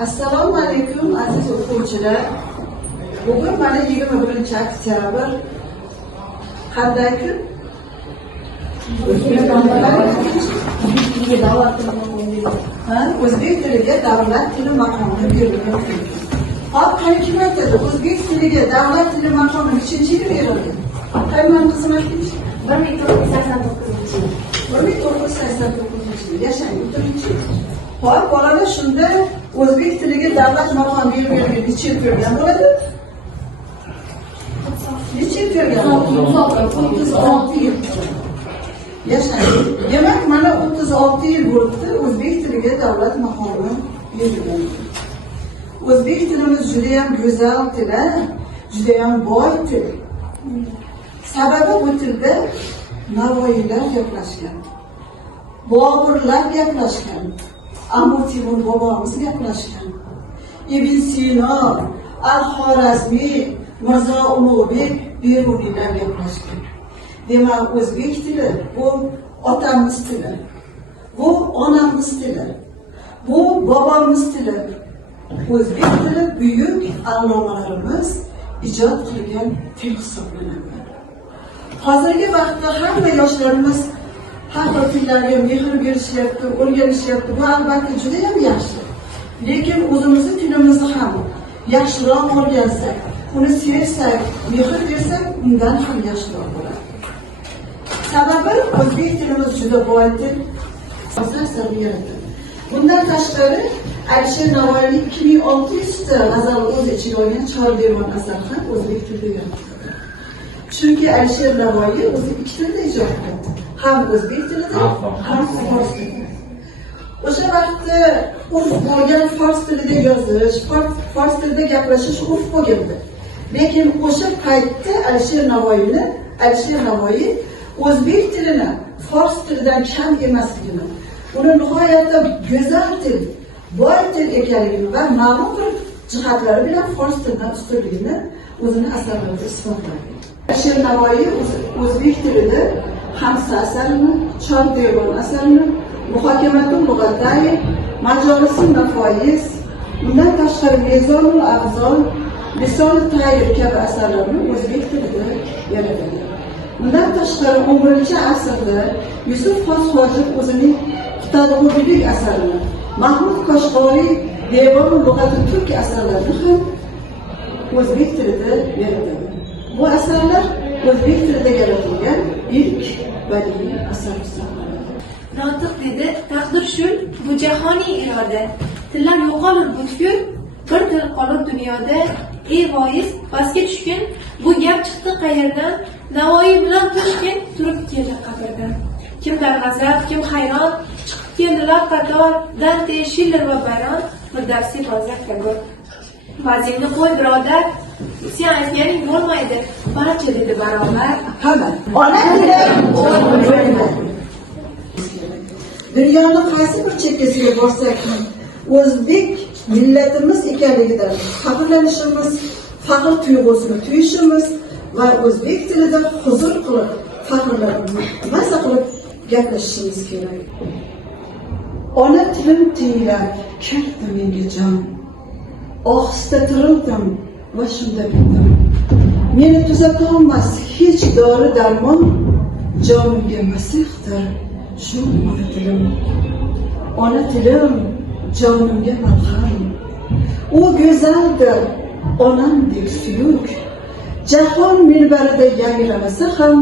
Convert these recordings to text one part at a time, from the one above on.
Assalomu alaykum aziz o'quvchilar. Bugun mana 21 oktyabr. Qanday kun? O'zbek tiliga davlat tili maqomi berilgan kun. Hop, qani kim aytadi? O'zbek tiliga davlat tili maqomi nechinchi yil berilgan? Qayman xizmat qilish? 1989-yil. 1989-yil. Yashang, o'tirinchi. Hop, bolalar shunda o'zbek tiliga davlat maqomi berilgan necha yil ko'rgan bo'ladi? Necha yil ko'rgan? 36 yil. Yashang. Demak, mana 36 yil bo'ldi o'zbek tiliga davlat maqomi berilgan. O'zbek tilimiz juda ham go'zal til, juda ham boy til. Sababi bu tilda Navoiylar gaplashgan, Boburlar gaplashgan, Amir Temur bobomiz gaplashgan, Ibn Sino, Al-Xorazmiy, Mirzo Ulug'bek, Beruniylar gaplashgan. Demak, o'zbek tili bu otamiz tili, bu onamiz tili, bu bobomiz tili. O'zbek tili buyuk allomalarimiz ijod qilgan til hisoblanadi. Hozirgi vaqtda hamma yoshlarimiz har xil tillarga mehr berishyapti, o'rganishyapti. Bu albatta juda ham yaxshi. Lekin o'zimizning tilimizni ham yaxshiroq o'rgansak, uni sevsak, mehr bersak, undan ham yaxshiroq bo'ladi. Sababi o'zbek tilimiz juda boy til, asar yaratadi. Bundan tashqari Alisher Navoiyning 2600 ta g'azal o'z ichiga olgan Chordevon asari ham o'zbek tilida yozilgan. Chunki Alisher Navoiy o'zi ikki tilda ijod qildi. Ham o'zbek tilida, ham fors tilida. O'sha vaqtda urf bo'lgan fors tilida yozish, fors tilida gaplashish urf bo'lgandi. Lekin o'sha paytda Alisher Navoiy o'zbek tilini fors tilidan kam emasligini, uni nihoyatda go'zal til, boy til ekanligini va ma'lum bir jihatlari bilan fors tilidan ustunligini o'zini asarlarida isbotlagan. Alisher Navoiy o'zbek tilida Hamsa asarini, Chordevon asarini, Muhokamatul Lug'atayn, Majolisun Nafois, undan tashqari Mezonul Ag'zol, Lisonut Tayr kabi asarlarni o'zbek tilida yaratgan. Bundan tashqari 11-asrda Yusuf Xos Hojib o'zining Tadg'ubiylik asarini, Mahmud Koshg'oriy Devonul Lug'ati turk asarlarini ham o'zbek tilida yaratgan. Bu asarlar o'zbek tilida yaratilgan ilk badiiy asar hisoblanadi. Notiq dedi, taqdir shul, bu jahoniy iroda. Tillar yo'qolur butkul, bir til qolur dunyoda. Ey voiz, pastga tushgin, bu gap chiqdi qayerdan? Navoiy bilan Toshkent turib keldi qabrdan. Kimlar g'azab, kim hayron, chiqib keldilar qator, Dante, Schiller va Bayron, Firdavsi, Balzac kabi. Vazingni qo'y birodar, sen aytganing bo'lmaydi, barcha dedi barobar. Hamma ona tili dunyoning qaysi bir chekkasiga borsak ham o'zbek millatimiz ekanligidan faxrlanishimiz, faxr tuyg'usini tuyishimiz va o'zbek tilida huzur qilib, faxrlanib, maza qilib gaplashishimiz kerak. Ona tilim tinglab, kirdi menga jon. Ohista tirildim va shunda bildim. Meni tuzatolmas hech dori darmon, jonimga masihdir shu ona tilim. Ona tilim jonimga malham. U go'zaldir, onamdek suyuk. Jahon minbarida yangramasa ham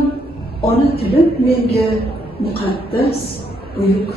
ona tilim menga muqaddas, buyuk.